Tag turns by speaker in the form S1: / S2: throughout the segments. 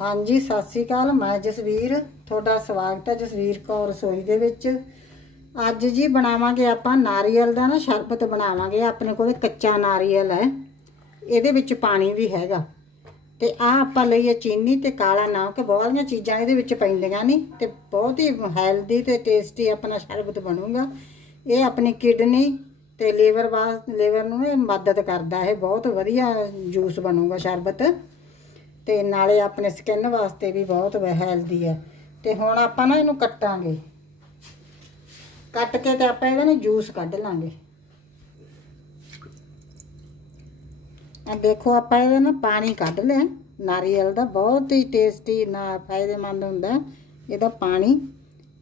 S1: ਹਾਂਜੀ, ਸਤਿ ਸ੍ਰੀ ਅਕਾਲ। ਮੈਂ ਜਸਵੀਰ। ਤੁਹਾਡਾ ਸਵਾਗਤ ਹੈ ਜਸਵੀਰ ਕੌਰ ਰਸੋਈ ਦੇ ਵਿੱਚ। ਅੱਜ ਜੀ ਬਣਾਵਾਂਗੇ ਆਪਾਂ ਨਾਰੀਅਲ ਦਾ ਨਾ ਸ਼ਰਬਤ ਬਣਾਵਾਂਗੇ। ਆਪਣੇ ਕੋਲ ਕੱਚਾ ਨਾਰੀਅਲ ਹੈ। ਇਹਦੇ ਵਿੱਚ ਪਾਣੀ ਵੀ ਹੈਗਾ। ਤੇ ਆ ਆਪਾਂ ਲਈਏ ਚੀਨੀ ਤੇ ਕਾਲਾ ਨਮਕ। ਬਹੁਤੀਆਂ ਚੀਜ਼ਾਂ ਇਹਦੇ ਵਿੱਚ ਪੈਂਦੀਆਂ ਨਹੀਂ ਤੇ ਬਹੁਤ ਹੀ ਹੈਲਦੀ ਤੇ ਟੇਸਟੀ ਆਪਣਾ ਸ਼ਰਬਤ ਬਣੂਗਾ। ਇਹ ਆਪਣੀ ਕਿਡਨੀ ਤੇ ਲੀਵਰ ਵਾਸਤੇ ਲੀਵਰ ਨੂੰ ਮਦਦ ਕਰਦਾ ਹੈ। ਬਹੁਤ ਵਧੀਆ ਜੂਸ ਬਣੂਗਾ ਸ਼ਰਬਤ। ਤੇ ਨਾਲੇ ਆਪਣੇ ਸਕਿਨ ਵਾਸਤੇ ਵੀ ਬਹੁਤ ਹੈਲਦੀ ਹੈ। ਤੇ ਹੁਣ ਆਪਾਂ ਨਾ ਇਹਨੂੰ ਕੱਟਾਂਗੇ। ਕੱਟ ਕੇ ਤੇ ਆਪਾਂ ਇਹਦਾ ਨਾ ਜੂਸ ਕੱਢ ਲਾਂਗੇ। ਆ ਦੇਖੋ ਆਪਾਂ ਇਹਦਾ ਨਾ ਪਾਣੀ ਕੱਢ ਲਿਆ। ਨਾਰੀਅਲ ਦਾ ਬਹੁਤ ਹੀ ਟੇਸਟੀ ਨਾ ਫਾਇਦੇਮੰਦ ਹੁੰਦਾ ਇਹਦਾ ਪਾਣੀ।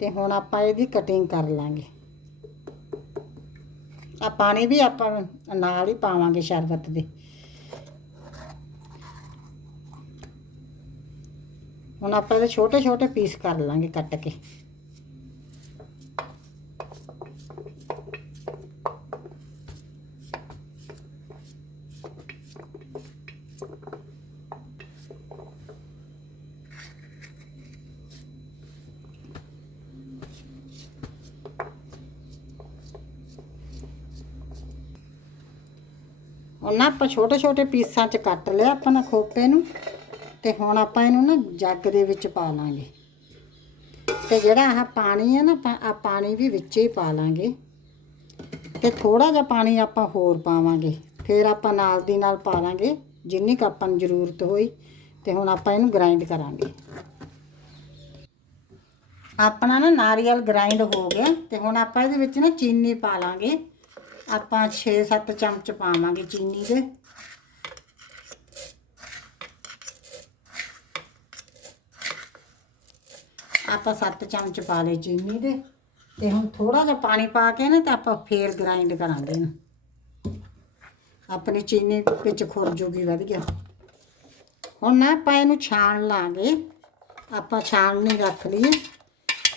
S1: ਤੇ ਹੁਣ ਆਪਾਂ ਇਹਦੀ ਕਟਿੰਗ ਕਰ ਲਾਂਗੇ। ਆ ਪਾਣੀ ਵੀ ਆਪਾਂ ਨਾਲ ਹੀ ਪਾਵਾਂਗੇ ਸ਼ਰਬਤ ਦੇ। ਹੁਣ ਆਪਾਂ ਇਹਦੇ ਛੋਟੇ ਛੋਟੇ ਪੀਸ ਕਰ ਲਾਂਗੇ ਕੱਟ ਕੇ। ਹੁਣ ਨਾ ਆਪਾਂ ਛੋਟੇ ਛੋਟੇ ਪੀਸਾਂ 'ਚ ਕੱਟ ਲਿਆ ਆਪਾਂ ਨਾ ਖੋਪੇ ਨੂੰ। ਤੇ ਹੁਣ ਆਪਾਂ ਇਹਨੂੰ ਨਾ ਜੱਗ ਦੇ ਵਿੱਚ ਪਾ ਲਾਂਗੇ। ਤੇ ਜਿਹੜਾ ਆਹ ਪਾਣੀ ਹੈ ਨਾ ਆ ਪਾਣੀ ਵੀ ਵਿੱਚ ਹੀ ਪਾ ਲਾਂਗੇ। ਤੇ ਥੋੜਾ ਜਿਹਾ ਪਾਣੀ ਆਪਾਂ ਹੋਰ ਪਾਵਾਂਗੇ। ਫਿਰ ਆਪਾਂ ਨਾਲ ਦੀ ਨਾਲ ਪਾ ਲਾਂਗੇ, ਜਿੰਨੀ ਕੁ ਆਪਾਂ ਨੂੰ ਜ਼ਰੂਰਤ ਹੋਈ, ਤੇ ਹੁਣ ਆਪਾਂ ਇਹਨੂੰ ਗ੍ਰਾਈਂਡ ਕਰਾਂਗੇ। ਆਪਣਾ ਨਾ ਨਾਰੀਅਲ ਗ੍ਰਾਈਂਡ ਹੋ ਗਿਆ, ਤੇ ਹੁਣ ਆਪਾਂ ਇਹਦੇ ਵਿੱਚ ਨਾ ਚੀਨੀ ਪਾ ਲਾਂਗੇ। ਆਪਾਂ 6-7 ਚਮਚ ਪਾਵਾਂਗੇ ਚੀਨੀ ਦੇ। ਆਪਾਂ 7 ਚਮਚ ਪਾ ਲਏ ਚੀਨੀ ਦੇ ਤੇ ਹੁਣ ਥੋੜਾ ਜਿਹਾ ਪਾਣੀ ਪਾ ਕੇ ਨਾ ਤੇ ਆਪਾਂ ਫੇਰ ਗ੍ਰਾਈਂਡ ਕਰਾਂਗੇ ਨਾ ਆਪਣੀ ਚੀਨੀ ਵਿੱਚ ਖੁਰ ਜੂਗੀ ਵਧੀਆ ਹੁਣ ਨਾ ਆਪਾਂ ਇਹਨੂੰ ਛਾਣ ਲਾਂਗੇ। ਆਪਾਂ ਛਾਣਨੀ ਰੱਖ ਲਈਏ।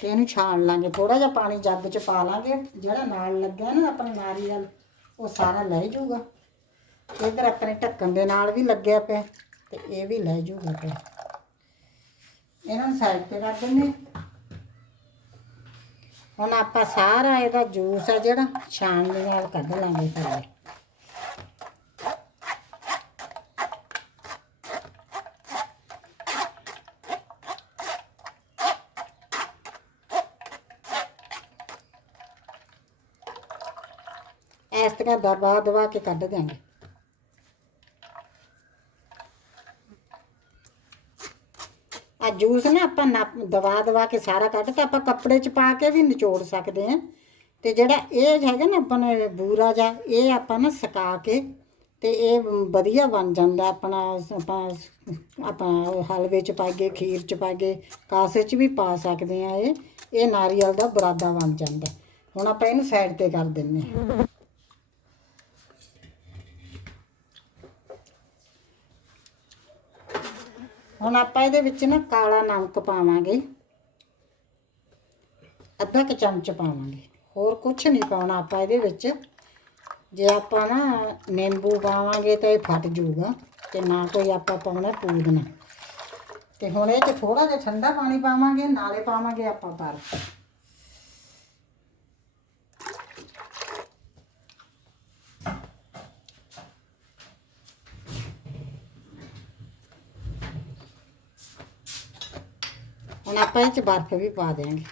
S1: ਤੇ ਇਹਨੂੰ ਛਾਣ ਲਾਂਗੇ। ਥੋੜਾ ਜਿਹਾ ਪਾਣੀ ਜੱਗ 'ਚ ਪਾ ਲਾਂਗੇ। ਜਿਹੜਾ ਨਾਲ ਲੱਗਿਆ ਨਾ ਆਪਣੇ ਨਾਰੀਅਲ ਉਹ ਸਾਰਾ ਲੈ ਜਾਊਗਾ ਇਧਰ ਆਪਣੇ ਢੱਕਣ ਦੇ ਨਾਲ ਵੀ ਲੱਗਿਆ ਪਿਆ। ਤੇ ਇਹ ਵੀ ਲੈ ਜਾਊਗਾ ਪਿਆ। ਇਹਨਾਂ ਨੂੰ ਸਾਈਡ ਤੇ ਰੱਖ ਦਿੰਦੇ ਹੁਣ ਆਪਾਂ ਸਾਰਾ ਇਹਦਾ ਜੂਸ ਆ ਜਿਹੜਾ, ਛਾਣ ਦੇ ਨਾਲ ਕੱਢ ਲਾਂਗੇ ਥੱਲੇ ਇਸ ਤਰ੍ਹਾਂ ਦਬਾ ਦਬਾ ਕੇ ਕੱਢ ਦਿਆਂਗੇ। ਆ ਜੂਸ ਨਾ ਆਪਾਂ ਨਪ- ਦਵਾ ਕੇ ਸਾਰਾ ਕੱਢ ਤਾਂ ਆਪਾਂ ਕੱਪੜੇ 'ਚ ਪਾ ਕੇ ਵੀ ਨਿਚੋੜ ਸਕਦੇ ਆ ਤੇ ਜਿਹੜਾ ਇਹ ਹੈਗਾ ਨਾ ਆਪਾਂ ਨੇ ਬੂਰਾ ਜਾ ਇਹ ਆਪਾਂ ਨਾ ਸੁਕਾ ਕੇ ਤੇ ਇਹ ਵਧੀਆ ਬਣ ਜਾਂਦਾ ਆਪਣਾ, ਆਪਾਂ ਆਪਾਂ ਹਲਵੇ 'ਚ ਪਾ ਕੇ, ਖੀਰ 'ਚ ਪਾ ਕੇ, ਕਾਸੇ 'ਚ ਵੀ ਪਾ ਸਕਦੇ ਆ ਇਹ। ਇਹ ਨਾਰੀਅਲ ਦਾ ਬਰਾਦਾ ਬਣ ਜਾਂਦਾ। ਹੁਣ ਆਪਾਂ ਇਹਨੂੰ ਸਾਈਡ ਤੇ ਕਰ ਦਿੰਨੇ ਆ ਹੁਣ ਆਪਾਂ ਇਹਦੇ ਵਿੱਚ ਨਾ ਕਾਲਾ ਨਮਕ ਪਾਵਾਂਗੇ। ਅੱਧਾ ਕੁ ਚਮਚ ਪਾਵਾਂਗੇ। ਹੋਰ ਕੁਝ ਨਹੀਂ ਪਾਉਣਾ ਆਪਾਂ ਇਹਦੇ ਵਿੱਚ। ਜੇ ਆਪਾਂ ਨਾ ਨਿੰਬੂ ਪਾਵਾਂਗੇ ਤਾਂ ਇਹ ਫਟ ਜਾਊਗਾ ਤੇ ਨਾ ਕੋਈ ਆਪਾਂ ਪਾਉਣਾ ਪੂਦਨਾ ਤੇ ਹੁਣ ਇਹ 'ਚ ਥੋੜਾ ਜਿਹਾ ਠੰਡਾ ਪਾਣੀ ਪਾਵਾਂਗੇ, ਨਾਲੇ ਪਾਵਾਂਗੇ ਆਪਾਂ ਬਰਫ਼। ਹੁਣ ਆਪਾਂ ਇਹ 'ਚ ਬਰਫ਼ ਵੀ ਪਾ ਦੇਵਾਂਗੇ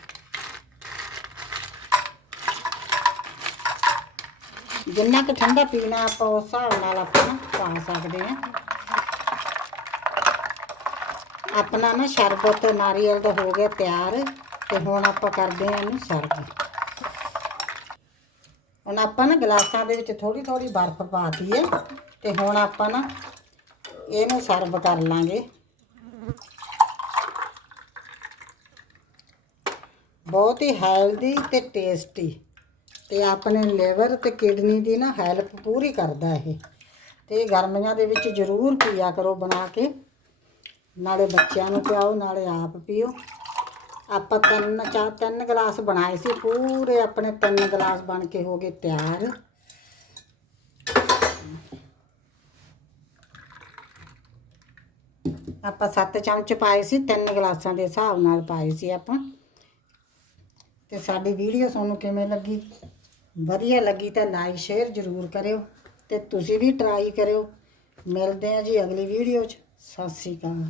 S1: ਜਿੰਨਾ ਕੁ ਠੰਡਾ ਪੀਣਾ ਆਪਾਂ ਉਸ ਹਿਸਾਬ ਨਾਲ ਆਪਾਂ ਨਾ ਪਾ ਸਕਦੇ ਹਾਂ। ਆਪਣਾ ਨਾ ਸ਼ਰਬਤ ਨਾਰੀਅਲ ਦਾ ਹੋ ਗਿਆ ਤਿਆਰ ਤੇ ਹੁਣ ਆਪਾਂ ਕਰਦੇ ਹਾਂ ਇਹਨੂੰ ਸਰਵ। ਹੁਣ ਆਪਾਂ ਨਾ ਗਲਾਸਾਂ ਦੇ ਵਿੱਚ ਥੋੜੀ ਥੋੜੀ ਬਰਫ਼ ਪਾਤੀ ਹੈ ਤੇ ਹੁਣ ਆਪਾਂ ਨਾ ਇਹਨੂੰ ਸਰਵ ਕਰ ਲਾਂਗੇ। ਬਹੁਤ ਹੀ ਹੈਲਦੀ ਤੇ ਟੇਸਟੀ ਤੇ ਆਪਣੇ ਲਿਵਰ ਤੇ ਕਿਡਨੀ ਦੀ ਨਾ ਹੈਲਪ ਪੂਰੀ ਕਰਦਾ ਇਹ। ਤੇ ਗਰਮੀਆਂ ਦੇ ਵਿੱਚ ਜ਼ਰੂਰ ਪੀਆ ਕਰੋ ਬਣਾ ਕੇ। ਨਾਲੇ ਬੱਚਿਆਂ ਨੂੰ ਪਿਆਓ, ਨਾਲੇ ਆਪ ਪੀਓ। ਆਪਾਂ ਤਿੰਨ, ਚਾਰ, ਤਿੰਨ ਗਲਾਸ ਬਣਾਏ ਸੀ, ਪੂਰੇ ਆਪਣੇ ਤਿੰਨ ਗਲਾਸ ਬਣ ਕੇ ਹੋ ਗਏ ਤਿਆਰ। ਆਪਾਂ 7 ਚਮਚ ਪਾਏ ਸੀ, ਤਿੰਨ ਗਲਾਸਾਂ ਦੇ ਹਿਸਾਬ ਨਾਲ ਪਾਏ ਸੀ ਆਪਾਂ। ਤੇ ਸਾਡੀ ਵੀਡੀਓ ਤੁਹਾਨੂੰ ਕਿਵੇਂ ਲੱਗੀ? ਵਧੀਆ ਲੱਗੀ ਤਾਂ ਲਾਈਕ ਸ਼ੇਅਰ ਜ਼ਰੂਰ ਕਰਿਓ ਤੇ ਤੁਸੀਂ ਵੀ ਟਰਾਈ ਕਰਿਓ। ਮਿਲਦੇ ਹਾਂ ਜੀ ਅਗਲੀ ਵੀਡੀਓ 'ਚ। ਸਤਿ ਸ਼੍ਰੀ ਅਕਾਲ।